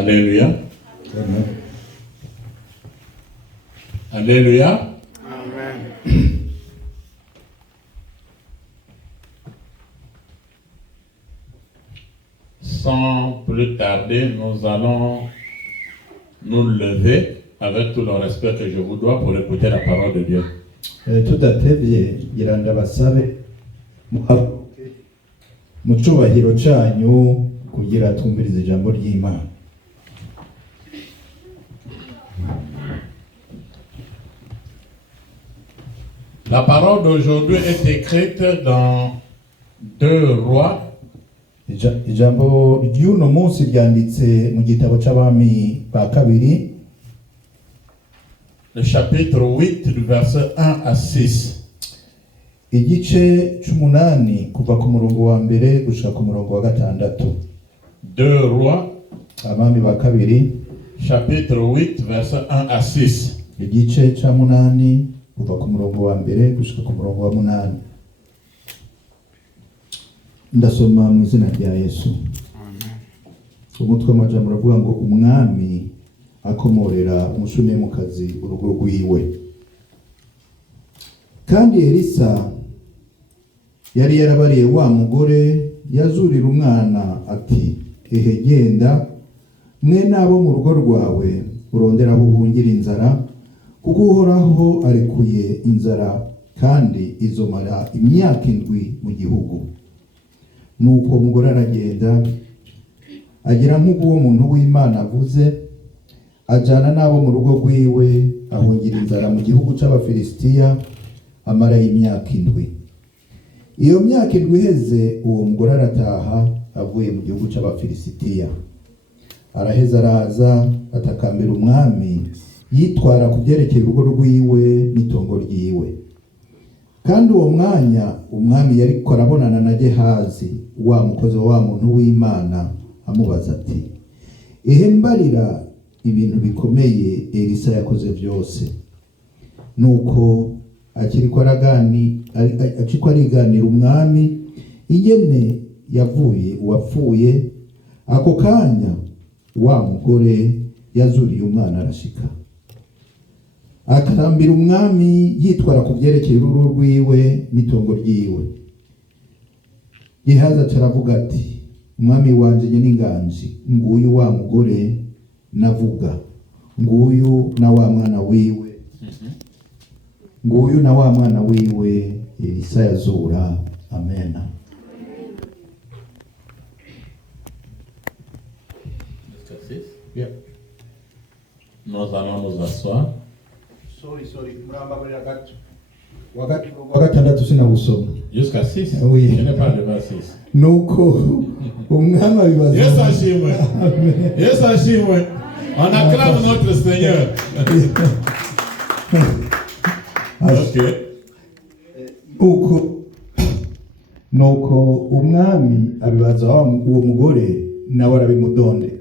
Alléluia. Amen. Alléluia. Amen. Sans plus tarder, nous allons nous lever avec tout le respect que je vous dois pour écouter la parole de Dieu. Tudatevye ngira ndabasabe muhaguruke mu cubahiro canyu kugira twumvirize ijambo ry'Imana. La parole d'aujourd'hui est écrite dans 2 Rois. Ijambo ry'uno munsi ryanditse mu gitabo c'abami ba kabiri, Le chapitre 8 du verset 1 à 6. igice c'umunani kuva ku murongo wa mbere gushika ku murongo wa gatandatu. 2 Rois, Abami ba kabiri, chapitre 8, verset 1 à 6. igice ca munani kuva ku murongo wa mbere gushika ku murongo wa munani. Ndasoma mu izina rya Yesu. Umutwe w'amajambo uravuga ngo umwami akomorera umushunemukazi urugo rwiwe. Kandi Elisa yari yarabariye wa mugore yazurira umwana ati, ehe genda mwene abo mu rugo rwawe urondera aho uhungira inzara, kuko Uhoraho arekuye inzara kandi izomara imyaka 7 mu gihugu. Nuko umugore aragenda agira nk'uwo muntu w'Imana avuze, ajana n'abo mu rugo rwiwe ahungira inzara mu gihugu c'Abafilisitiya amara y'imyaka 7. Iyo myaka 7 iheze, uwo mugore arataha avuye mu gihugu c'Abafilisitiya. Araheza araza atakambira umwami, yitwara ku byerekeye urugo rwiwe n'itongo ryiwe. Kandi uwo mwanya umwami yariko arabonana na Gehazi, wa mukozi wa muntu w'Imana, amubaza ati, ehe mbarira ibintu bikomeye Elisa yakoze byose. Nuko akiriko ariganira umwami ingene yavuye uwapfuye, ako kanya wa mugore yazuriye umwana arashika. Akarambira umwami yitwara ku byerekeye urugo rwiwe n'itongo ryiwe. Gehazi aravuga ati, umwami wanje n'inganji, nguyu wa mugore navuga, nguyu na wa mwana wiwe, nguyu na wa mwana wiwe Elisa yazura. Amen. Yeah. Nous allons nous asseoir. Sorry, murambabarira gato. Wa gatandatu sinabusoma. Jusqu'à 6. Oui. Je n'ai pas le verset 6. Nuko umwami abibaza. Yes, ashimwe. Yes, ashimwe. On acclame notre Seigneur. Ok. Nuko umwami abibaza uwo mugore nawe arabimudonde.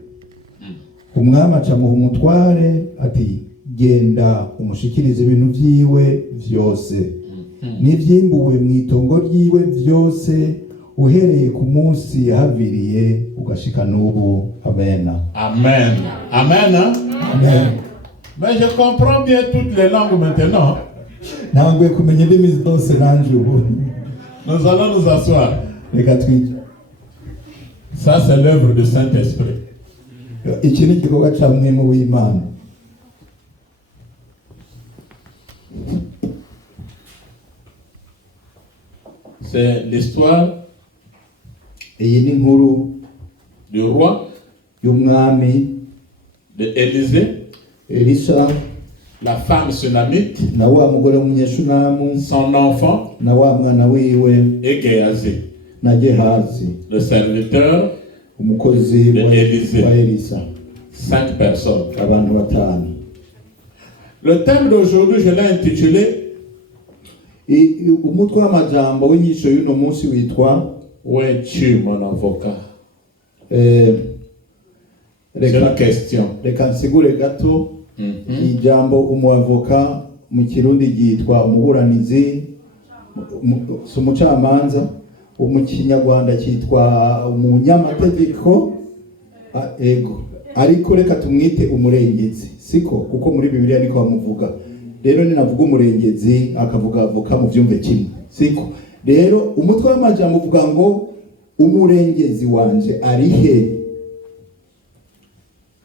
Umwami acamuha umutware ati, genda umushikirize ibintu vyiwe vyose n'ivyimbuwe mu itongo ryiwe vyose, uhereye ku munsi yahaviriye ugashika n'ubu. Amen. Amen. Amen. Amen. Mais je comprends bien toutes les langues maintenant. Nangwe kumenya indimi zose nanje ubu. Nous allons nous asseoir. Reka twige. Ça, c'est l'œuvre du Saint-Esprit. Iki ni igikorwa ca mwemu w'Imana. C'est l'histoire Iyi ni inkuru du roi, y'umwami de Élisée, Elisa la femme sunamite, na wa mugore w'umunyeshunamu son enfant na wa mwana wiwe et Géhazi, na Gehazi le serviteur, umukozi de wa Élisée. Elisa. 5 personnes. Abantu batanu. Le thème d'aujourd'hui, je l'ai intitulé Umutwe w'amajambo w'inyisho y'uno munsi witwa Où es-tu, mon avocat? C'est une question. Reka nsigure gato. Ijambo umuavoka mu Kirundi ryitwa umuburanizi, umucamanza. Mu Kinyarwanda cyitwa umunyamategeko. Ego. ariko reka tumwite umurengezi siko kuko muri Bibiliya niko bamuvuga. Rero ninavuga umurengezi akavuga avoka mu byumve kimwe siko. Rero umutwe w'amajambo uvuga ngo umurengezi wanje ari he?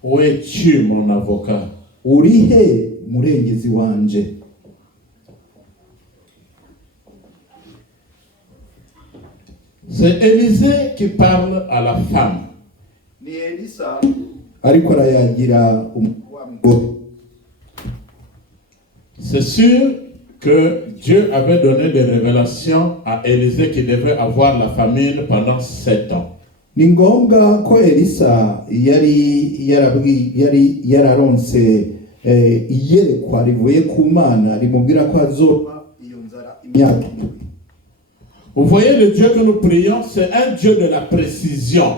Où es-tu mon avocat? Uri he murengezi wanje? C'est Élisée qui parle à la femme. Ni Elisa ariko arayagira umugore. C'est sûr que Dieu avait donné des révélations à Élisée qui devait avoir la famine pendant 7 ans. Ni ngombwa ko Elisa yari yararonse iyerekwa rivuye ku Mana rimubwira ko azoba iyo nzara imyaka. Vous voyez, le Dieu que nous prions, c'est un Dieu de la précision.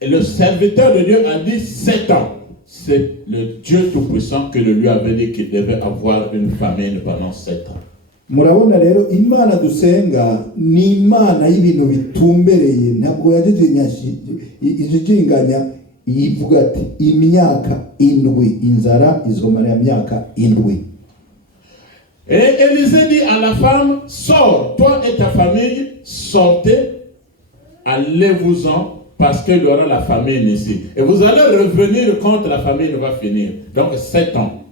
Et le serviteur de Dieu a dit 7 ans. C'est le Dieu Tout-Puissant qui lui avait dit qu'il devait avoir une famine pendant 7 ans. Murabona rero Imana dusenga ni Imana y'ibintu bitumbereye, ntabwo yajijinganya ivuga ati imyaka 7 inzara izomara myaka 7. Et Élisée dit à la femme, sors, toi et ta famille, sortez, allez-vous-en, parce qu'il y aura la famine ici. Et vous allez revenir quand la famine va finir. Donc 7 ans.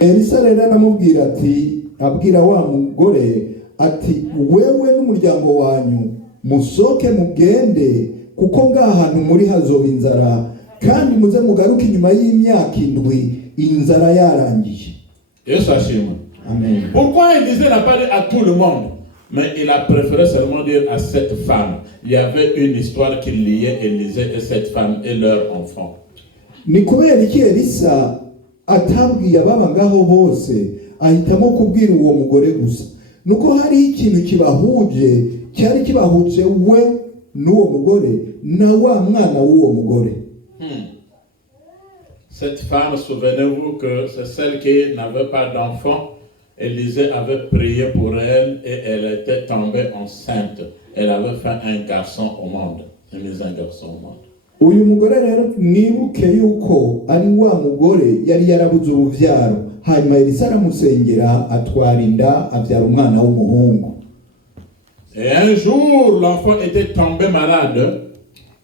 Elisa rero aramubwira ati, abwira wa mugore ati, wewe n'umuryango wanyu musoke mugende, kuko ngahantu muri hazoba inzara, kandi muze mugaruke inyuma y'imyaka 7 inzara yarangiye. Yesu ashimwe. Amen. Pourquoi Élisée n'a pas dit à tout le monde? Mais il a préféré seulement dire à cette femme. Il y avait une histoire qui liait Élisée et cette femme et leur enfant. Ni kubera iki Elisa atabwiye ababa ngaho bose, ahitamo kubwira uwo mugore gusa? Nuko hari ikintu kibahuje, cyari kibahuje we n'uwo mugore na wa mwana w'uwo mugore. Cette femme, souvenez-vous que c'est celle qui n'avait pas d'enfant. Élisée avait prié pour elle et elle était tombée enceinte. Elle avait fait un garçon au monde. Elle a mis un garçon au monde. Uyu mugore rero mwibuke yuko ari wa mugore yari yarabuze uruvyaro, hanyuma Elisa aramusengera atwara inda abyara umwana w'umuhungu. Et un jour, l'enfant était tombé malade.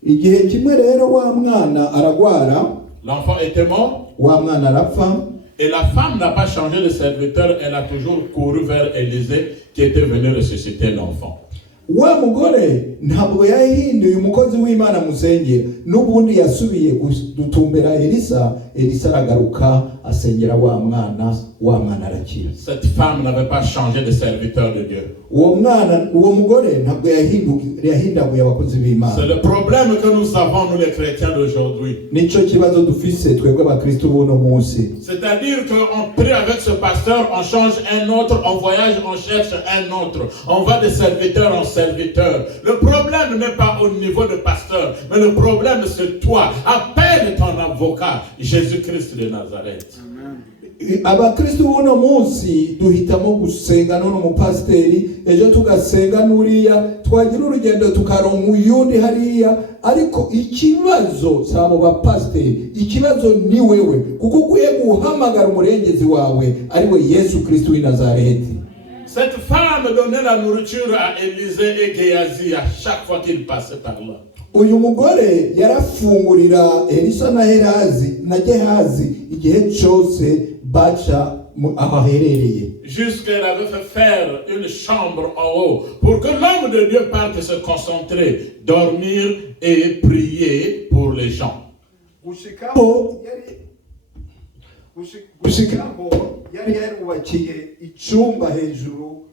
Igihe kimwe rero wa mwana aragwara, l'enfant était mort. Wa mwana arapfa. Et la femme n'a pas changé de serviteur, elle a toujours couru vers Élisée qui était venu ressusciter l'enfant. Wa mugore ntabwo yahinduye umukozi w'Imana musengera, n'ubundi yasubiye gutumbera Elisa. Elisa aragaruka asengera wa mwana arakira. Cette femme n'avait pas changé de serviteur de Dieu. Uwo mugore ntabwo yahindaguye abakozi b'Imana. C'est le problème que nous avons, nous les chrétiens d'aujourd'hui. Nico kibazo dufise twebwe abakristo buno munsi. C'est-à-dire qu'on prie avec ce pasteur, on change un autre, on voyage, on cherche un autre. On va de serviteur en serviteur. Le problème n'est pas au niveau de pasteur, mais le problème c'est toi. Appelle ton avocat, Jésus-Christ de Nazareth. Abakristo buno munsi duhitamo gusenga none umupasiteri, ejo tugasenga nuriya, twagira urugendo tukaronka uyundi hariya, ariko ikibazo sabo bapasiteri, ikibazo ni wewe, kuko ukwiye guhamagara umurengezi wawe ariwe Yesu Kristo w'i Nazareti. Cette femme donnait la nourriture à Élisée et Géasi à chaque fois qu'il passait par là. Uyu mugore yarafungurira Elisa na Gehazi igihe cyose baca aho aherereye. Jusqu'elle avait fait faire une chambre en haut pour que l'homme de Dieu parte se concentrer, dormir et prier pour les gens. Gushikaho yari yarubakiye icyumba hejuru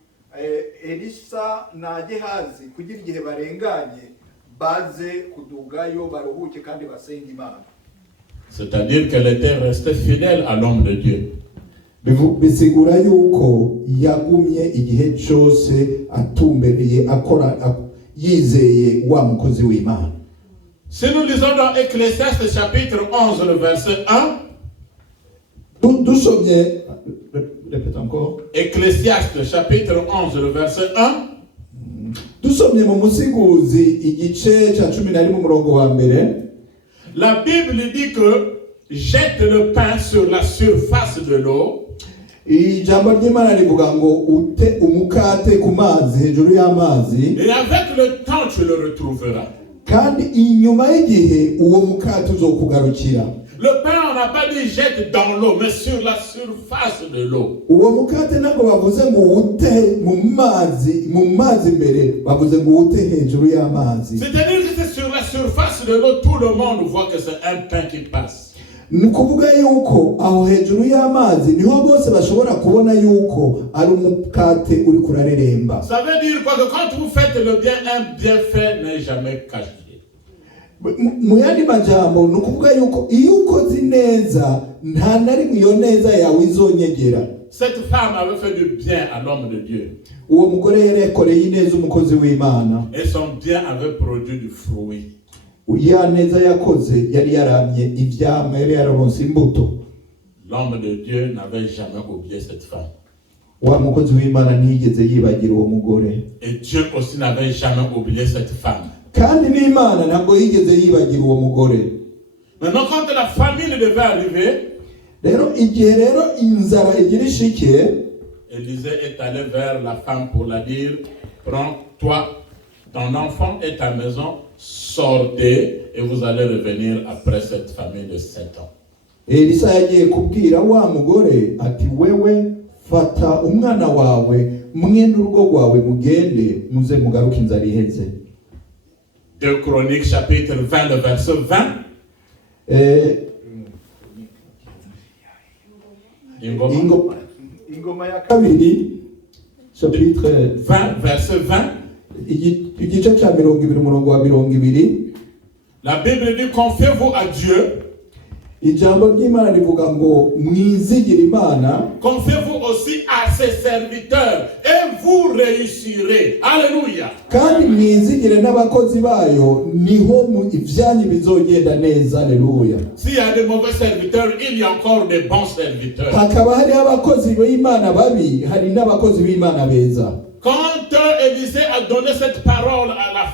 Elisa na Gehazi kugira igihe barenganye baze kudugayo baruhuke kandi basenga Imana. C'est-à-dire qu'elle était restée fidèle à l'homme de Dieu. Bisigura yuko yagumye igihe cyose atumbereye akora yizeye wa mukozi w'Imana. Si nous lisons dans Ecclésiaste chapitre 11 le verset 1, répète encore. Ecclésiaste chapitre 11 le verset 1, dusomye mu musiguzi igice cya 11 mu murongo wa mbere, la Bible dit que jette le pain sur la surface de l'eau, ijambo ry'Imana rivuga ngo ute umukate ku mazi hejuru y'amazi, et avec le temps tu le retrouveras. kandi inyuma y'igihe uwo mukate uzokugarukira. Le pain, on n'a pas dit jette dans l'eau, mais sur la surface de l'eau. Uwo mukate ntabwo bavuze ngo ute mu mazi mbere, bavuze ngo ute hejuru y'amazi. C'est-à-dire que c'est sur la surface de l'eau, tout le monde voit que c'est un pain qui passe. Ni kuvuga yuko aho hejuru y'amazi niho bose bashobora kubona yuko ari umukate uri kurareremba. Ça veut dire quoi? Que quand vous faites le bien, un bienfait n'est jamais caché. Mu yandi majambo ni ukuvuga yuko iyo ukoze neza nta na rimwe iyo neza yawe izonyegera. Cette femme avait fait du bien à l'homme de Dieu. Uwo mugore yari yakoreye ineza umukozi w'Imana. Et son bien avait produit du fruit. Ya neza yakoze yari yaramye ivyama, yari yararonse imbuto. L'homme de Dieu n'avait jamais oublié cette femme. Wa mukozi w'Imana ntiyigeze yibagira uwo mugore. Et Dieu aussi n'avait jamais oublié cette femme. Kandi n'Imana ntabwo yigeze yibagira uwo mugore. Maintenant, quand la famine devait arriver, rero igihe rero inzara igira ishike, Élisée est allé vers la femme pour la dire, prends-toi ton enfant et ta maison, sortez et vous allez revenir après cette famine de 7 ans. Elisa yagiye kubwira wa mugore ati wewe fata umwana wawe mwe n'urugo rwawe mugende muze mugaruke inzara iheze. 2 Chroniques chapitre 20 le verset 20. Ingoma ya kabiri chapitre 20 verset 20. Igice cya 20 umurongo wa 20. La Bible dit confiez-vous à Dieu. Ijambo ry'Imana rivuga ngo mwizigire Imana. Confiez-vous aussi à ses serviteurs et vous réussirez. Alléluia. Kandi mwizigire n'abakozi bayo niho ivyanyu bizogenda neza. Alléluia. S'il y a des mauvais serviteurs, il y a encore des bons serviteurs. Hakaba hari abakozi b'Imana babi, hari n'abakozi b'Imana beza. Quand Élisée a donné cette parole à la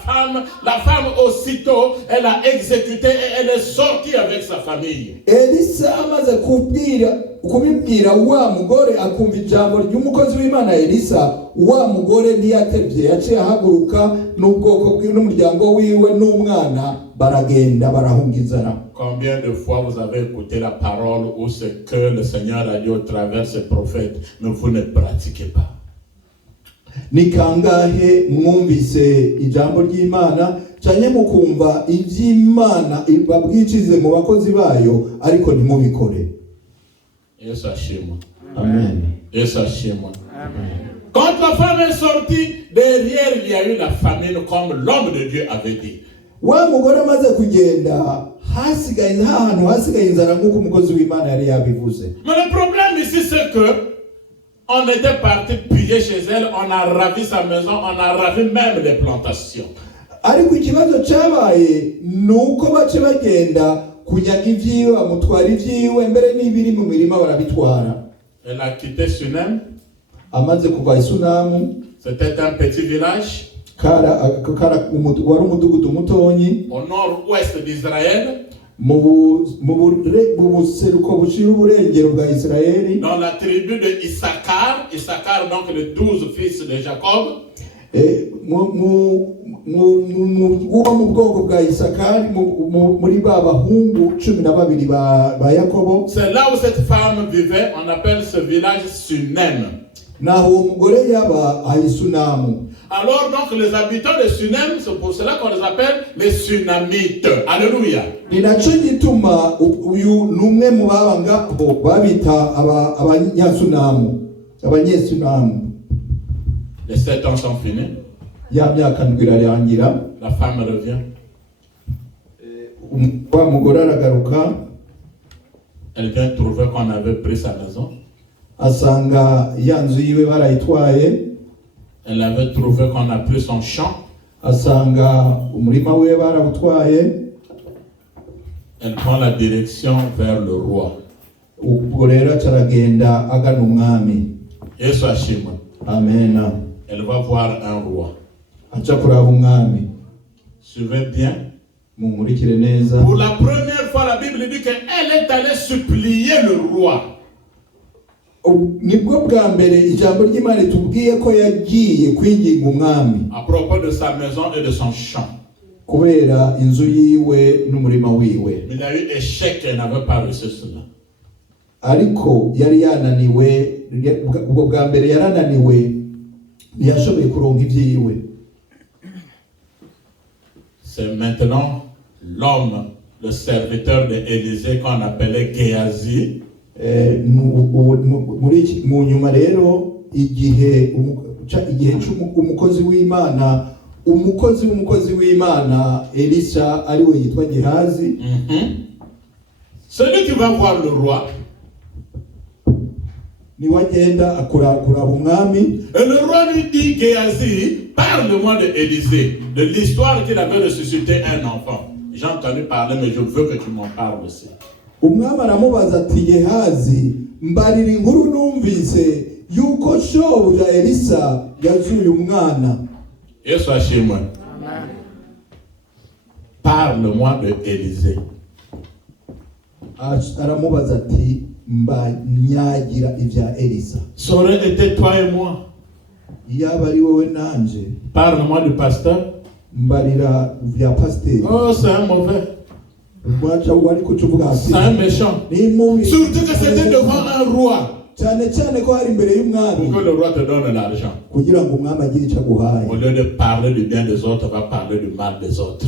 femme aussitôt, elle a exécuté et elle est sortie avec sa famille. Elisa amaze kubibwira wa mugore akumva ijambo ry'umukozi w'Imana Elisa, wa mugore ntiyatevye, yaciye ahaguruka n'ubwoko bwe n'umuryango wiwe n'umwana baragenda barahunga inzara. Combien de fois vous avez écouté la parole ou ce que le Seigneur a dit au travers ses prophètes, mais vous ne pratiquez pas? Ni kangahe mwumvise ijambo ry'Imana cyane mukumva ivy'Imana babwicize mu bakozi bayo ariko ntimubikore. Yesu ashimwe. Amen. Yesu ashimwe. Quand la femme est sortie, derrière il y a eu la famine comme l'homme de Dieu avait dit. Wa mugore amaze kugenda hasigaye ahantu hasigaye inzara nk'uko umukozi w'Imana yari yabivuze. Mais le problème ici c'est que on était parti piller chez elle, on a ravi sa maison, on a ravi même les plantations. Ariko ikibazo cyabaye nuko bace bagenda kunyaga ivyiwe, amutwara ivyiwe, mbere n'ibiri mu mirima barabitwara. Elle a quitté Sunem. Amaze kuva Isunamu. C'était un petit village. Wari umudugudu mutonyi. Au nord-ouest d'Israël. Mu buseruko bushira uburengero bwa Israeli. Dans la tribu de Issachar. Issachar donc les 12 fils de Jacob. Uwo mu bwoko bwa Isakari muri bahungu 12 ba Yakobo. C'est là où cette femme vivait, on appelle ce village Sunem. Naho umugore yaba Isunamu. Alors donc les habitants de Sunem, c'est pour cela qu'on les appelle les Sunamites. Alléluia. Ni naco gituma uyu numwe mu babangabo babita abanyasunamu, abanyesunamu. Les 7 ans sont finis. Ya myaka ndwirarangira. La femme revient. Wa mugore aragaruka. Elle vient trouver qu'on avait pris sa maison. Asanga yanzu yiwe barayitwaye. Elle avait trouvé qu'on a pris son champ. Asanga umurima we barawutwaye. Elle prend la direction vers le roi. Ubwo rero caragenda agana umwami. Yesu ashimwe. Amen. Elle va voir un roi. Acha kuraba umwami. Suivez bien. mumurikire neza. Pour la première fois, la Bible dit qu'elle est allée supplier le roi. Nibwo bwa mbere ijambo ry'Imana tubwiye ko yagiye kwinginga umwami À propos de sa maison et de son champ. kubera inzu yiwe n'umurima wiwe. Il a eu échec et elle n'avait pas reçu cela. Ariko yari yananiwe, ubwo bwa mbere yarananiwe, ntiyashoboye kuronka ibyiwe. C'est maintenant l'homme, le serviteur d'Élisée qu'on appelait Géasi. Mu nyuma rero igihe umukozi w'Imana, umukozi w'Imana Elisha ari we yitwa Gehazi. Celui qui va voir le roi. Niwe agenda kuraba umwami. Et le roi lui dit, Géasi, parle-moi de Élisée, de l'histoire qu'il avait ressuscité un enfant. J'ai entendu parler, mais je veux que tu m'en parles aussi. Umwami aramubaza ati, Gehazi, mbarira inkuru numvise yuko shobuja Elisa yazuye umwana. Yesu ashimwe. Parle-moi de Élisée. Aramubaza ati, mbanyagira ibya Elisa. Ça aurait été toi et moi. Yaba ari wowe nanje. Parle-moi du pasteur. Mbarira vya pasteur. Oh, c'est un mauvais. C'est un méchant. Surtout que c'était devant un roi. Pour que le roi te donne l'argent. Au lieu de parler du bien des autres, va parler du mal des autres.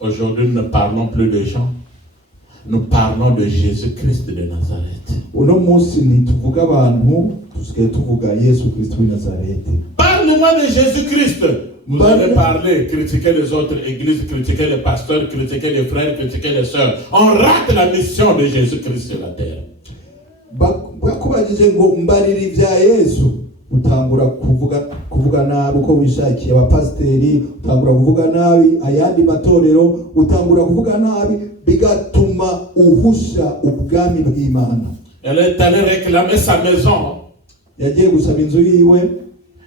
Aujourd'hui, nous ne parlons plus des gens. Nous parlons de Jésus-Christ de Nazareth. Parle-moi de Jésus-Christ. Vous allez parler, critiquer les autres églises, critiquer les pasteurs, critiquer les frères, critiquer les sœurs. On rate la mission de Jésus-Christ sur la terre. Utangura kuvuga nabi uko wishakiye abapasiteri, utangura kuvuga nabi ayandi matorero, utangura kuvuga nabi bigatuma uhusha ubwami bw'Imana. Elle est allée réclamer sa maison. Yagiye gusaba inzu yiwe.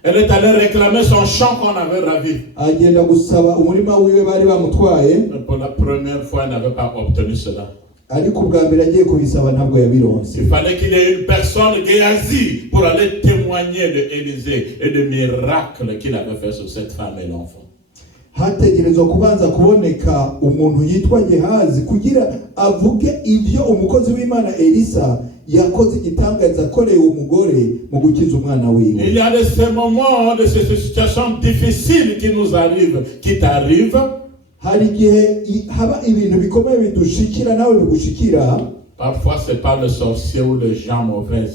Elle est allée réclamer son champ qu'on avait ravi. Agenda gusaba umurima wiwe bari bamutwaye. Pour la première fois, elle n'avait pas obtenu cela. Il fallait qu'il y ait une personne, Géasi, pour aller témoigner de Élisée et de miracles qu'il avait fait sur cette femme et l'enfant. Hategerezwa kubanza kuboneka umuntu yitwa Gehazi kugira avuge ivyo umukozi w'Imana Elisa yakoze igitangaza akoreye umugore mu gukiza umwana wiwe. Il y a de ces moments, de ces situations difficiles qui nous arrivent, qui t'arrivent. Hari igihe haba ibintu bikomeye bidushikira nawe bigushikira. Parfois c'est pas le sorcier ou les gens mauvais,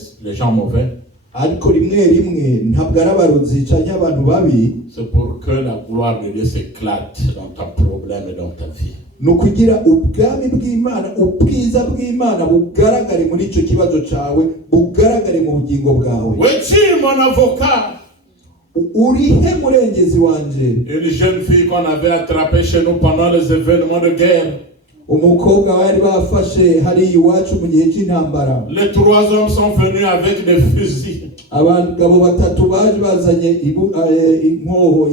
ariko rimwe rimwe ntabwo ari abarozi canke abantu babi. C'est pour que la gloire de Dieu s'éclate dans ton problème et dans ta vie. No kugira ubwami bw'Imana, ubwiza bw'Imana bugaragare muri ico kibazo cawe, bugaragare mu bugingo bwawe. Wechi mon avocat. Urihe murengezi wanje? Une jeune fille qu'on avait attrapée chez nous pendant les événements de guerre. Umukobwa bari bafashe hari iwacu mu gihe cy'intambara. Les trois hommes sont venus avec des fusils. Abagabo batatu baje bazanye inkoho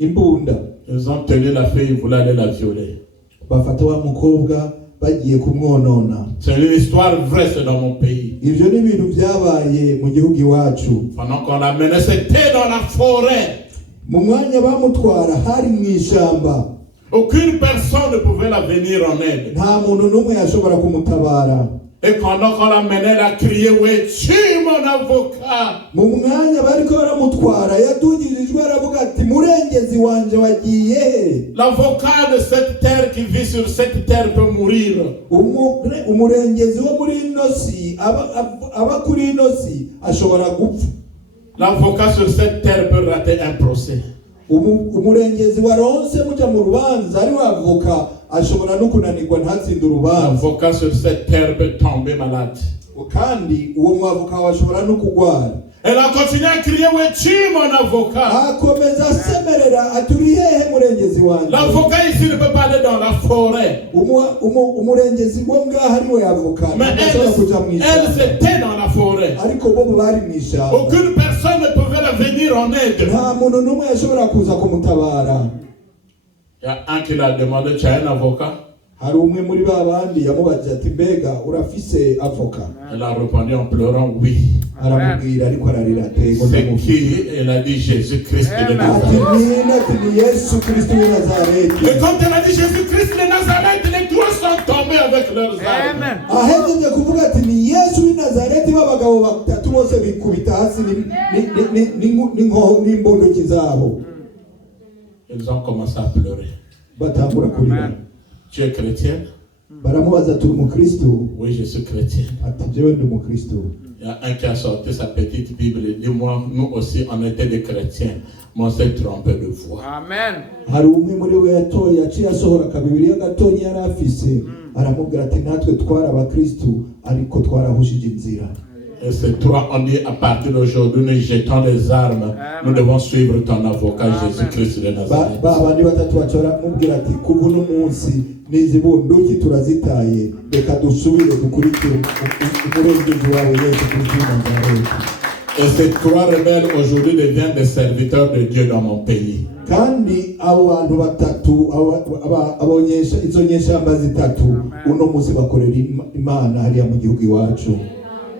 imbunda. Ils ont tenu la fille, ils voulaient aller la violer. Bafata wa mukobwa bagiye kumwonona. C'est une histoire vraie, c'est dans mon pays. Ivyo ni ibintu byabaye mu gihugu iwacu. Pendant qu'on la menait, c'était dans la forêt. Mu mwanya bamutwara hari mu ishamba. Aucune personne ne pouvait la venir en aide. Nta muntu n'umwe yashobora kumutabara. Et pendant qu'on la menait, elle a crié, "Ouais, tue mon avocat!" Mu mwanya bariko baramutwara yadugijwe aravuga ati murengezi wanje wagiye. L'avocat de cette terre qui vit sur cette terre peut mourir. Umurengezi wo muri inosi aba kuri inosi ashobora gupfa. L'avocat sur cette terre peut rater un procès. Umurengezi waronse muja mu rubanza ari wavoka ashobora no kunanirwa ntatsinde urubanza. L'avocat sur cette terre peut tomber malade. Kandi uwo mwavoka washobora no kugwara. Elle a continué à crier, "Ouais, tue mon avocat!" Akomeza semerera aturi hehe murengezi wanje. L'avocat ici ne peut pas aller dans la forêt. Umurengezi wo ngaha ari we avoka. Mais elle, c'était dans la forêt. Ariko bo bari mwishamba. Aucune personne ne pouvait pouvoir venir en aide. nta muntu n'umwe yashobora kuza kumutabara. Il y a un qui l'a demandé, tu as un avocat? Hari umwe muri ba bandi yamubajije ati mbega urafise avoka? Elle a répondu en pleurant, oui. Aramubwira ariko ararira ati C'est qui? Elle a dit Jésus-Christ de Nazareth. ati ni Yesu Kristo w'i Nazareti. Et quand elle a dit Jésus-Christ de Nazareth, les trois sont tombés avec leurs armes. Ahejeje kuvuga ati ni Yesu w'i Nazareti, b'abagabo batatu bose bikubita hasi n'imbunduki zabo. Ils ont commencé à pleurer. Batangura kurira. Tu es chrétienne? Baramubaza turi umukristo? Oui, je suis chrétien. Ati jewe ndi umukristo. Il y a un qui a sorti sa petite Bible et dit, moi, nous aussi, on était des chrétiens. Mais on s'est trompé de voix. Amen. Hari umwe muri we yatoye yaciye asohora kabibiriya gatonya yari afise, aramubwira ati natwe twari abakristo ariko twarahushije inzira. Et ces trois, on dit, à partir d'aujourd'hui, nous jetons les armes. Nous devons suivre ton avocat, Jésus-Christ de Nazareth. Bandi batatu baca baramubwira ati kuva uno munsi n'izi bunduki turazitaye, reka dusubire dukurikire umurengezi wawe Yesu Kristo w'i Nazareti. Et ces trois rebelles aujourd'hui deviennent des serviteurs de Dieu dans mon pays. Kandi abo bantu batatu abonyesha izo nyeshamba zitatu uno munsi bakorera Imana hariya mu gihugu iwacu.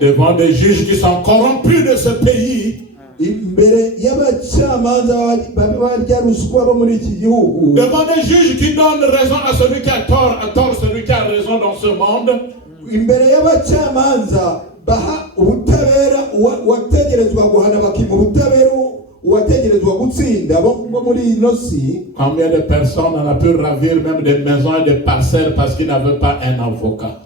Devant des juges qui sont corrompus de ce pays. Imbere y'abacamanza barya ruswa bo muri iki gihugu. Devant des juges qui donnent raison à celui qui a tort celui qui a raison dans ce monde. Imbere y'abacamanza baha ubutabera wategerezwa guhana bakimu ubutabera wategerezwa gutsinda bo muri ino si. Combien de personnes on a pu ravir même des maisons et des parcelles parce qu'ils n'avaient pas un avocat?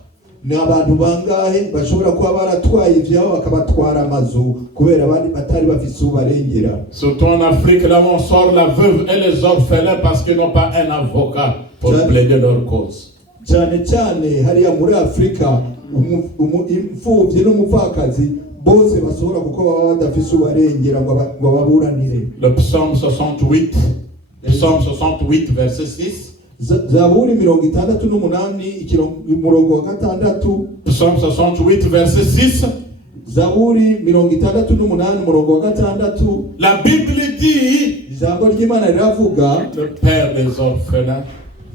Ni abantu bangahe bashobora kuba baratwaye ivyabo bakabatwara amazu kubera abandi batari bafise ubarengera. Surtout en Afrique, là où on sort la veuve et les orphelins parce qu'ils n'ont pas un avocat pour plaider leur cause. Cyane cyane hariya muri Afrika imfuvyi n'umupfakazi bose basohora kuko baba badafise ubarengera ngo baburanire. Le psaume 68, verset 6. Zaburi 68 umurongo wa gatandatu. Psaume 68, verset 6. Zaburi 68 umurongo wa gatandatu. La Bible dit, ijambo ry'Imana riravuga, le père des orphelins,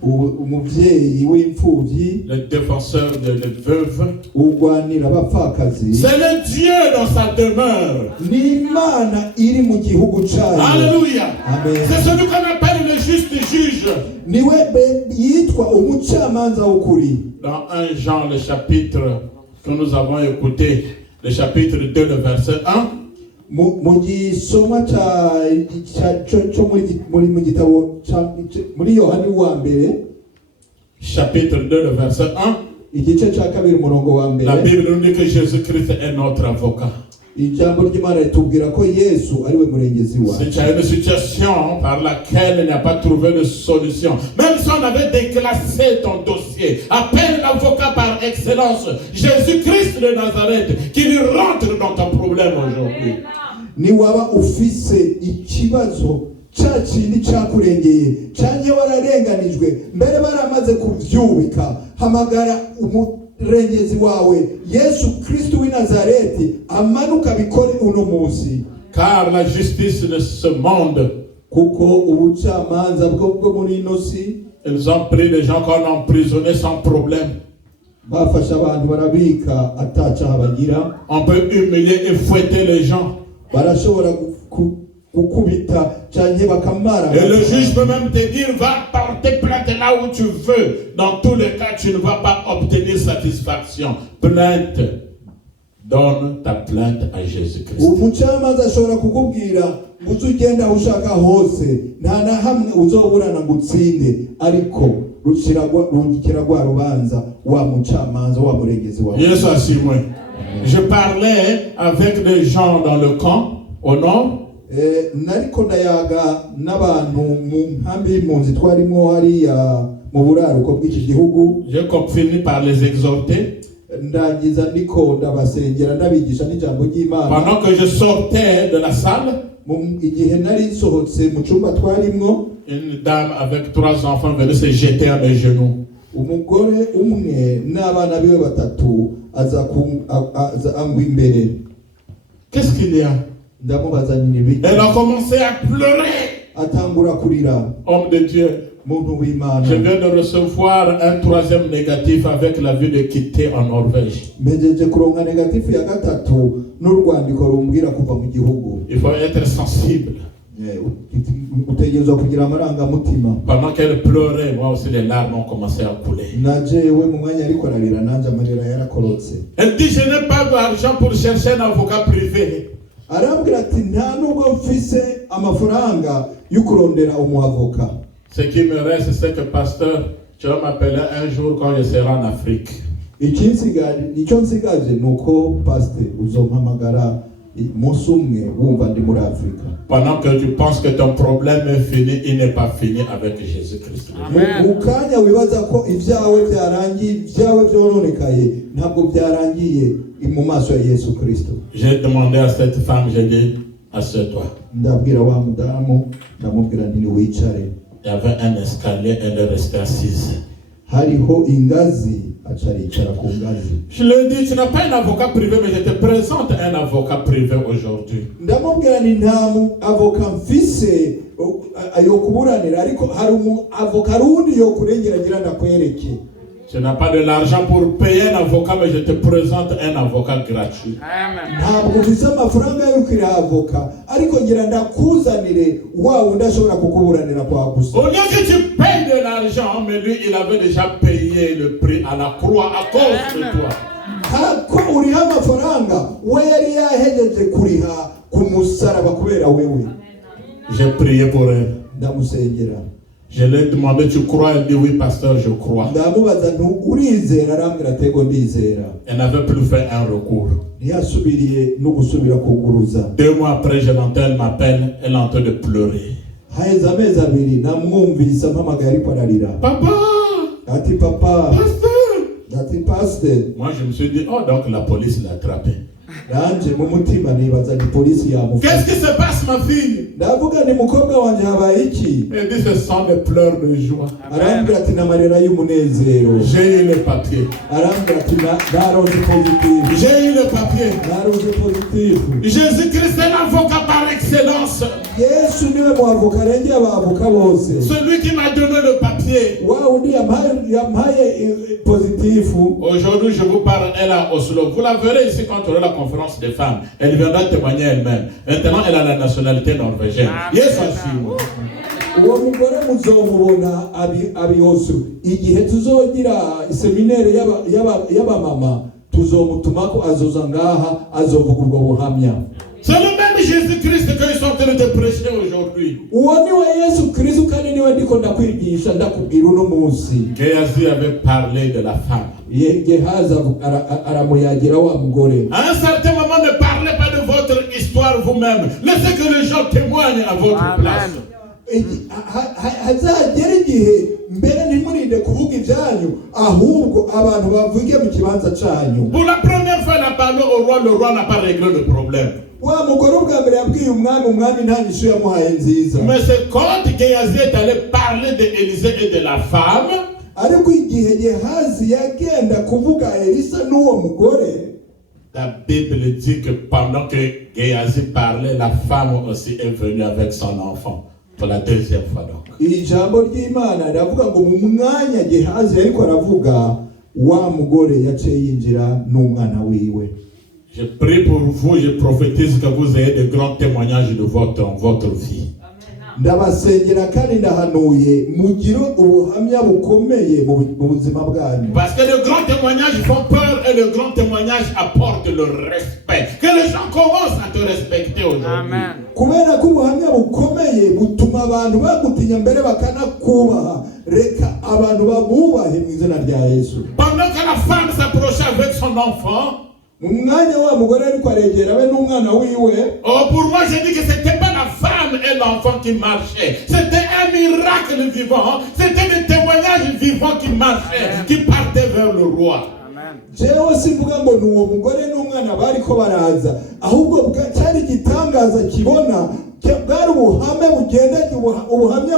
umuvyeyi w'imfuvyi, le défenseur des veuves, ugwanira abapfakazi. c'est le Dieu dans sa demeure. Ni Imana iri mu gihugu cayo. Alléluia. Amen. C'est celui qu'on appelle le juste juge. Niwe yitwa umucamanza w'ukuri. Dans 1 Jean, le chapitre que nous avons écouté, le chapitre 2, le verset 1. Mu gisomwa cyo muri gitabo muri Yohani wa mbere, chapitre 2, le verset 1. Igice cya kabiri umurongo wa mbere. La Bible nous dit que Jésus-Christ est notre avocat. Ijambo ry'Imana ritubwira ko Yesu ari we murengezi wacu. Si tu as une situation par laquelle il n'y a pas trouvé de solution, même si on avait déclassé ton dossier, appelle l'avocat par excellence, Jésus-Christ de Nazareth, qui lui rentre dans ton problème aujourd'hui. Ni waba ufise ikibazo cyakindi cyakurengeye cyanye wararenganijwe mbere baramaze kuvyubika, hamagara umurengezi wawe Yesu Kristo w'i Nazareti amanuka bikore uno munsi. Car la justice de ce monde, kuko ubucamanza bwo muri ino si, ils ont pris des gens qu'on a emprisonnés sans problème. Bafasha abantu barabika atacaha bagira. On peut humilier et fouetter les gens. Barashobora kukubita cyane bakamara. Et le juge peut même te dire, va porter plainte là où tu veux. Dans tous les cas, tu ne vas pas obtenir satisfaction. Plainte. Donne ta plainte à Jésus-Christ. Umucamanza ashobora kukubwira uzugenda ushaka hose nta na hamwe uzoburana ngutsinde, ariko rungikira rwa rubanza wa mucamanza wa murengezi wawe. Yesu ashimwe. Je parlais avec des gens dans le camp au nord. Nariko ndayaga n'abantu mu nkambi y'impunzi twarimo hariya mu buraruko bw'iki gihugu. J'ai fini par les exhorter. Ndagiza ndiko ndabasengera ndabigisha n'ijambo ry'Imana. Pendant que je sortais de la salle, igihe nari nsohotse mu cyumba twarimo, une dame avec 3 enfants venait se jeter à mes genoux. Umugore umwe n'abana biwe batatu aza angwa imbere. Qu'est-ce qu'il y a? ndamubaza nyine biki Elle a commencé à pleurer. atangura kurira. Homme de Dieu, Muntu w'Imana, je viens de recevoir un 3e négatif avec la vue de quitter en Norvège. mbejeje kuronka negatifu ya gatatu n'urwandiko rumbwira kuva mu gihugu. Il faut être sensible. Utegerezwa kugira amarangamutima. Pendant qu'elle pleurait, moi aussi les larmes ont commencé à couler. Na jewe mu mwanya ariko ararira nanje amarira yarakorotse. Elle dit, je n'ai pas d'argent pour chercher un avocat privé. Arambwira ati nta nubwo mfise amafaranga yo kurondera umuavoka. Ce qui me reste, c'est que pasteur, tu vas m'appeler un jour quand je serai en Afrique. Icyo nsigaje nuko pastor uzompamagara umunsi umwe wumva ndi muri Afrika. Pendant que tu penses que ton problème est fini, il n'est pas fini avec Jésus-Christ. Mu kanya wibaza ko ibyawe byarangiye, ibyawe byoronekaye, ntabwo byarangiye mu maso ya Yesu Kristo. J'ai demandé à cette femme, j'ai dit, assieds-toi. Ndabwira wa mudamu, ndamubwira nti wicare. Il y avait un escalier, elle est restée assise. Hariho ingazi, acaricara ku ngazi. Je lui ai dit, tu n'as pas un avocat privé, mais je te présente un avocat privé aujourd'hui. Ndamubwira nti nta avoka mfise ayo kuburanira, ariko hari avoka rundi yo kurengeragira ndakwereke. Tu n'as pas de l'argent pour payer un avocat, mais je te présente un avocat gratuit. Ntabwo ufise amafaranga yo kwira avoka, ariko ngira ndakuzanire wawe ndashobora kukuburanira kwa gusa. Au lieu que tu payes de l'argent, mais lui, il avait déjà payé le prix à la croix à cause de toi. Ko uriha amafaranga, we yari yahejeje kuriha ku musaraba kubera wewe. J'ai prié pour elle. Ndamusengera. Je lui ai demandé, tu crois? Elle dit, oui, pasteur, je crois. Ndamubaza nti urizera? Arambwira tego ndizera. Elle n'avait plus fait un recours. Ntiyasubiriye no gusubira kuguruza. 2 mois après, je l'entends, elle m'appelle, elle est en train de pleurer. Haheze amezi abiri namwumvise ampamagaye ariko ararira. Papa! Ati papa. Pasteur! Ati pasteur. Moi, je me suis dit, oh, donc la police l'a attrapé. Nanje mu mutima nibaza ni polisi yamufashe. Qu'est-ce qui se passe, ma fille? Ndavuga ni mukobwa wanje habaye iki? Elle dit, ce sont des pleurs de joie. Arambwira ati n'amarira y'umunezero. J'ai eu les papiers. Arambwira ati naronse positif. J'ai eu les papiers. Naronse positif. Jésus-Christ est l'avocat par excellence. Yesu niwe muavoka arengeye abavoka bose. Celui qui m'a donné le papier. Wa undi yampaye positifu. Aujourd'hui, je vous parle, elle est à Oslo. Vous la verrez ici quand on aura la conférence des femmes. Elle viendra témoigner elle-même. Maintenant, elle a la nationalité norvégienne. Yes, aussi. Uwo mugore muzomubona abi Oslo. Igihe tuzogira seminaire y'abamama tuzomutumako azoza ngaha azovuga ubwo buhamya. C'est le même Jésus-Christ qu'ils sont en train de prêcher aujourd'hui. Uwo niwe Yesu Kristo kandi niwe ndiko ndakwigisha ndakubwira uno munsi. Géasi avait parlé de la femme. Gehazi aramuyagira wa mugore. À un certain moment, ne parlez pas de votre histoire vous-même. Laissez que les gens témoignent à votre place. Hazagera igihe mbere ntimurinde kuvuga ibyanyu, ahubwo abantu bavuge mu kibanza cyanyu. Pour la première fois, elle a parlé au roi, le roi n'a pas réglé le problème. Wa mugore ubwa mbere yabwiye umwami nta nyishu yamuhaye nziza. Mais c'est quand Géasi est allé parler d'Élisée et de la femme, ariko igihe Gehazi yagenda kuvuga Elisa n'uwo mugore, la Bible dit que pendant que Géasi parlait, la femme aussi est venue avec son enfant. Pour la deuxième fois donc. Ijambo ry'Imana riravuga ngo mu mwanya Gehazi ariko aravuga, wa mugore yaciye yinjira n'umwana wiwe. Je prie pour vous, je prophétise que vous ayez de grands témoignages de votre vie. Ndabasengera kandi ndahanuye mugire ubuhamya bukomeye mu buzima bwanyu. Parce que les grands témoignages font peur et les grands témoignages apportent le respect. Que les gens commencent à te respecter aujourd'hui. Kubera ko ubuhamya bukomeye butuma abantu bagutinya mbere bakanakubaha. Reka abantu babubahe mu izina rya Yesu. Pendant que la femme s'approchait avec son enfant, umwanya wa mugore ariko aregera be n'umwana wiwe. Oh, pour moi, je dis que c'était pas la femme et l'enfant qui marchaient. C'était un miracle vivant. C'était des témoignages vivants qui marchaient, qui partaient vers le roi. Jewe simvuga ngo n'uwo mugore n'umwana bariko baraza, ahubwo cyari igitangaza kibona bwari ubuhamya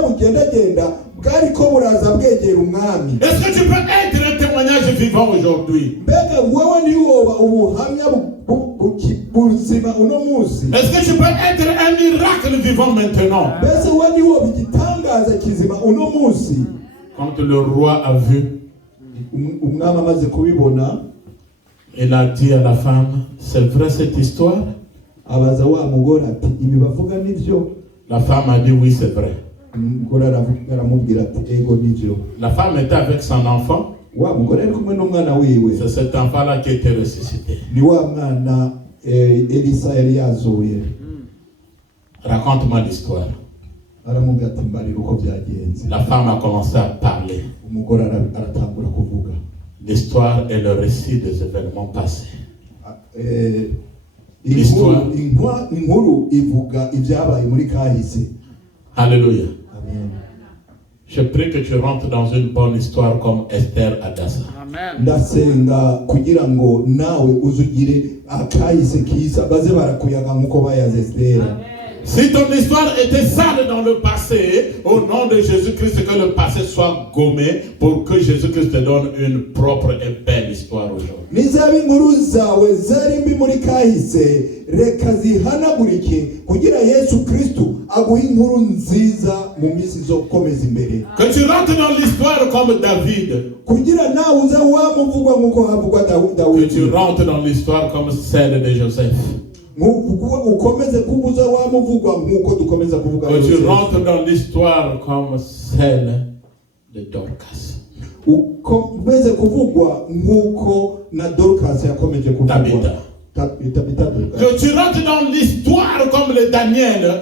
bugendagenda bwariko buraza bwegera umwami. Est-ce que tu peux être un témoignage vivant aujourd'hui? Mbega wewe ni woba ubuhamya buzima uno munsi. Est-ce que tu peux être un miracle vivant maintenant? Mbese we niwo bigitangaza kizima uno munsi. Quand le roi a vu, umwami amaze kubibona, il a dit à la femme, c'est vrai cette histoire? abaza wa mugore ati ibi bavuga nivyo? La femme a dit oui, c'est vrai. Umugore aramubwira ati ego nivyo. La femme était avec son enfant. Wa mugore ari kumwe n'umwana wiwe. C'est cet enfant-là qui était ressuscité. Ni wa mwana Elisa yari yazuye. Raconte-moi l'histoire. Aramubwira ati mbarira uko byagenze. La femme a commencé à parler. Umugore aratangura kuvuga. L'histoire est le récit des événements passés. Inkuru ivuga ibyabaye muri kahise. Alléluia. Amen. Je prie que tu rentres dans une bonne histoire comme Esther Adassa. Ndasenga kugira ngo nawe uzugire akahise kiza baze barakuyaga nkuko bayaze Esther. Si ton histoire était sale dans le passé, au nom de Jésus-Christ, que le passé soit gommé pour que Jésus-Christ te donne une propre et belle histoire aujourd'hui. Nizabe inkuru zawe zari mbi muri kahise reka zihanagurike kugira Yesu Kristo aguhe inkuru nziza mu minsi zo komeza imbere. Que tu rentres dans l'histoire comme David. Kugira nawe uza wamuvugwa nkuko havugwa Que Dawidi. tu rentres dans l'histoire comme celle de Joseph. Ukomeze kubuza wamuvugwa nkuko dukomeza kuvuga. Que tu rentres dans l'histoire comme celle de Dorcas. Ukomeze kuvugwa nkuko na Dorcas yakomeje kuvugwa. Tabita. Que tu rentres dans l'histoire comme le Daniel.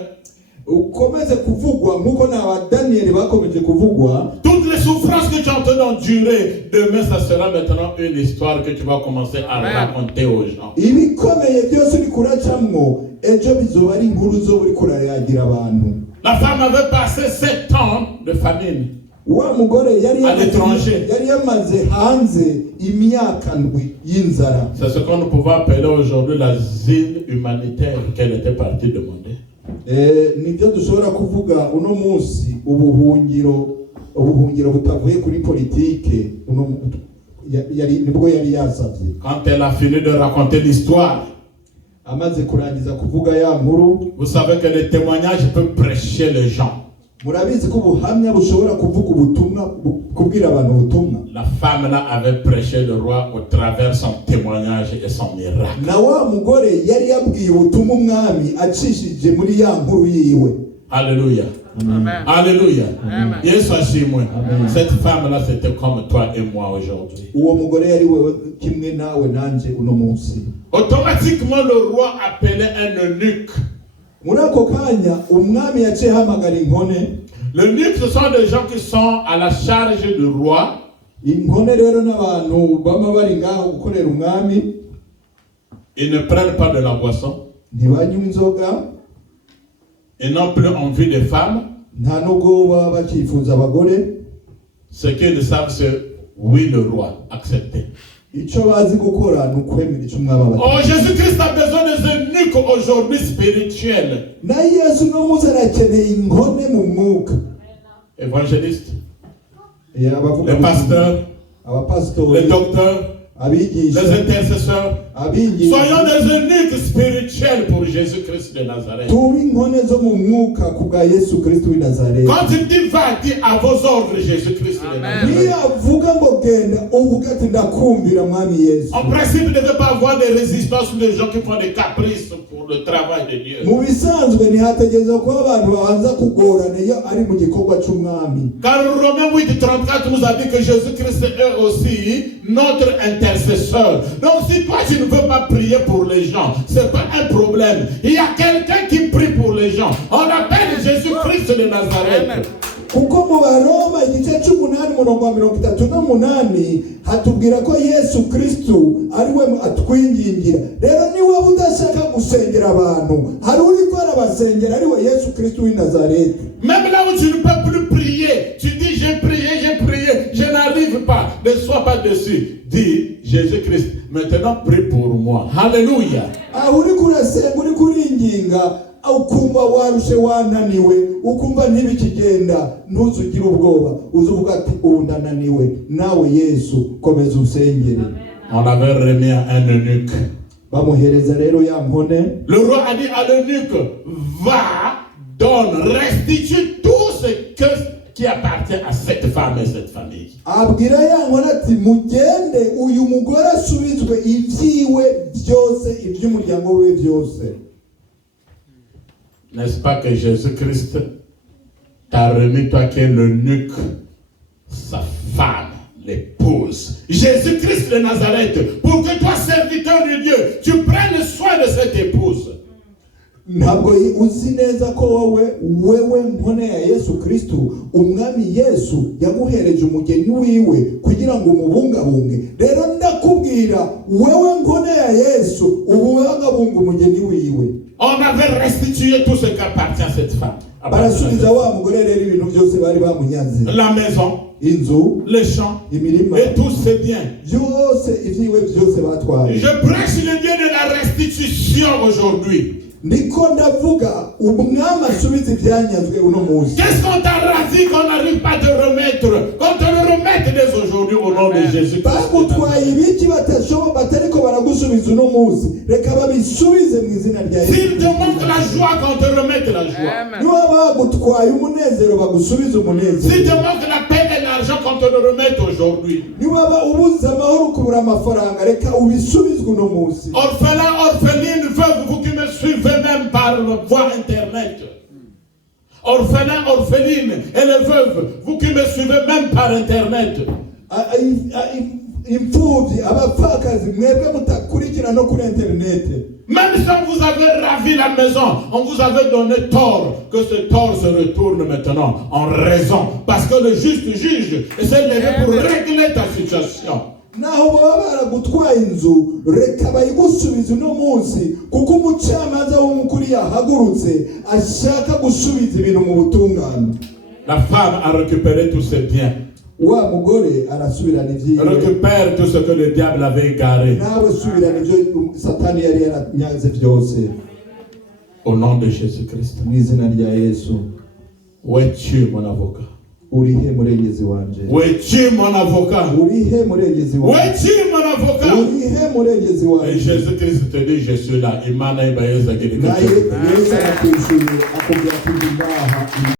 Ukomeze kuvugwa nkuko na Daniel bakomeje kuvugwa. Toutes les souffrances que tu es en train d'endurer, demain ça sera maintenant une histoire que tu vas commencer à raconter aux gens. Ibikomeye byose uri kuracamwo ejo bizoba ari inkuru zo uri kurayagira abantu. La femme avait passé 7 ans de famine. Wa mugore yari l'étranger. yamaze hanze imyaka ndwi y'inzara. C'est ce qu'on pouvait appeler aujourd'hui l'asile humanitaire qu'elle était partie demander. Nibyo dushobora kuvuga uno munsi ubuhungiro butavuye kuri politike nibwo yari yasavye. Quand elle a fini de raconter l'histoire, amaze kurangiza kuvuga ya nkuru, vous savez que le témoignage peut prêcher les gens. Murabizi ko ubuhamya bushobora kuvuga ubutumwa kubwira abantu ubutumwa. La femme là avait prêché le roi au travers son témoignage et son miracle. Na wa mugore yari yabwiye ubutumwa umwami acishije muri ya nkuru yiwe. Alléluia. Amen. Alléluia. Amen. Yes, cette femme là c'était comme toi et moi aujourd'hui. Uwo mugore yari wewe kimwe nawe nanje uno munsi. Automatiquement le roi appelait un eunuque. Muri ako kanya umwami yaciye hamagara inkone. L'eunuque, ce sont des gens qui sont à la charge du roi. Inkone rero n'abantu bama bari ngaho gukorera umwami. Ils ne prennent pas de la boisson. Ntibanywa inzoga. Ils n'ont plus envie des femmes. Nta nubwo baba bakifuza abagore. Ce qu'ils savent, c'est oui, le roi, accepté. Icyo bazi gukora ni ukwemera icyo umwami. Oh, Jésus-Christ a besoin des eunuques aujourd'hui spirituels. Na Yesu no muzi arakeneye inkone mu mwuka. Évangélistes, les pasteurs, les docteurs, abigisha, les intercesseurs. abigisha. Soyons des eunuques spirituels pour Jésus-Christ de Nazareth. Tuba inkone zo mu mwuka kubwa Yesu Kristo w'i Nazareth. Quand il dit va, dit à vos ordres Jésus-Christ de Nazareth. Niyo avuga ngo genda uvuga ati ndakumvira mwami Yesu. En principe, il ne devait pas avoir de résistance ou des gens qui font des caprices pour le travail de Dieu. Mu bisanzwe ntihategereza ko abantu babanza kugorana iyo ari mu gikorwa cy'umwami. Car Romains 8:34 nous a dit que Jésus-Christ est aussi notre intercesseur. Donc si toi tu ne veux pas prier pour les gens, c'est pas un problème. Il y a quelqu'un qui prie pour les gens. On appelle Jésus-Christ de Nazareth. Kuko mu Baroma igice cy'umunani murongo wa 38 hatubwira ko Yesu Kristo ari we atwingingira. Rero ni wowe udashaka gusengera abantu, hari uri ko arabasengera ari we Yesu Kristo w'i Nazareth. Même là où tu ne peux plus prier, tu dis j'ai prié, je n'arrive pas. Ne sois pas dessus. Dis Jésus-Christ, maintenant prie pour moi. Alléluia. Uri kurasenga uri kuringinga ukumva warushe wananiwe ukumva ntibikigenda ntuzugire ubwoba uzuvuga ati undananiwe nawe Yesu komeza usengere. On avait remis à un eunuque. bamuhereza rero ya nkone. Le roi a dit à l'eunuque, va, donne, restitue tout ce qui appartient à cette femme et cette famille. Abwira ya nkone ati mugende uyu mugore asubizwe ivyiwe byose iby'umuryango we byose. N'est-ce pas que Jésus-Christ t'a remis, toi qui es l'eunuque, sa femme, l'épouse. Jésus-Christ de Nazareth, pour que toi, serviteur de Dieu, tu prennes soin de cette épouse. Ntabwo uzi neza ko wewe nkone ya Yesu Kristo, umwami Yesu yaguhereje umugeni wiwe kugira ngo umubungabunge. Rero ndakubwira wewe nkone ya Yesu ubungabunge umugeni wiwe. On avait restitué tout ce qui appartient à cette femme. Barasubiza wa mugore rero ibintu byose bari bamunyaze. La maison, inzu, les champs, imirima, et tous ces biens. byose ivyiwe byose batwaye. Je prêche le Dieu de la restitution aujourd'hui. Niko ndavuga umwami asubiza ibyanyazwe uno munsi. Qu'est-ce qu'on t'a ravi qu'on n'arrive pas à te remettre? Qu'on te le remette dès aujourd'hui au nom de Jésus. Bagutwaye ibiki batariko baragusubiza uno munsi, reka babisubize mu izina rya Yesu. S'il te manque la joie, qu'on te remette la joie. Niba bagutwaye umunezero bagusubize umunezero. S'il te manque la paix et l'argent, qu'on te le remette aujourd'hui. Niba ubuze amahoro kubura amafaranga, reka ubisubizwe uno munsi. Orphelin, orpheline, veuve, vous qui me suivez même par voie internet. Orphelin, orpheline et les veuves, vous qui me suivez même par internet. Imfuvyi, abapfakazi, mwebwe mutakurikira no kuri internet. Même si on vous avait ravi la maison, on vous avait donné tort, que ce tort se retourne maintenant en raison. Parce que le juste juge et s'est levé pour régler ta situation. Naho baba baragutwaye inzu, reka bayigusubize uno munsi, kuko umucamanza w'umukuru yahagurutse ashaka gusubiza ibintu mu butungane. La femme a récupéré tous ses biens. Wa mugore arasubirana ivyiwe. Récupère tout ce que le diable avait égaré. Nawe subirana ivyo Satani yari yaranyaze byose. Au nom de Jésus-Christ. Mu izina rya Yesu. Où es-tu, mon avocat? Urihe murengezi wanje? Où es-tu, mon avocat? Urihe murengezi Où wanje? es-tu, mon avocat? Urihe murengezi Et wanje? Jésus-Christ te dit, je suis là. Imana ibayeza giri. Naye Yesu arakwishuye akubwira ati ngaha.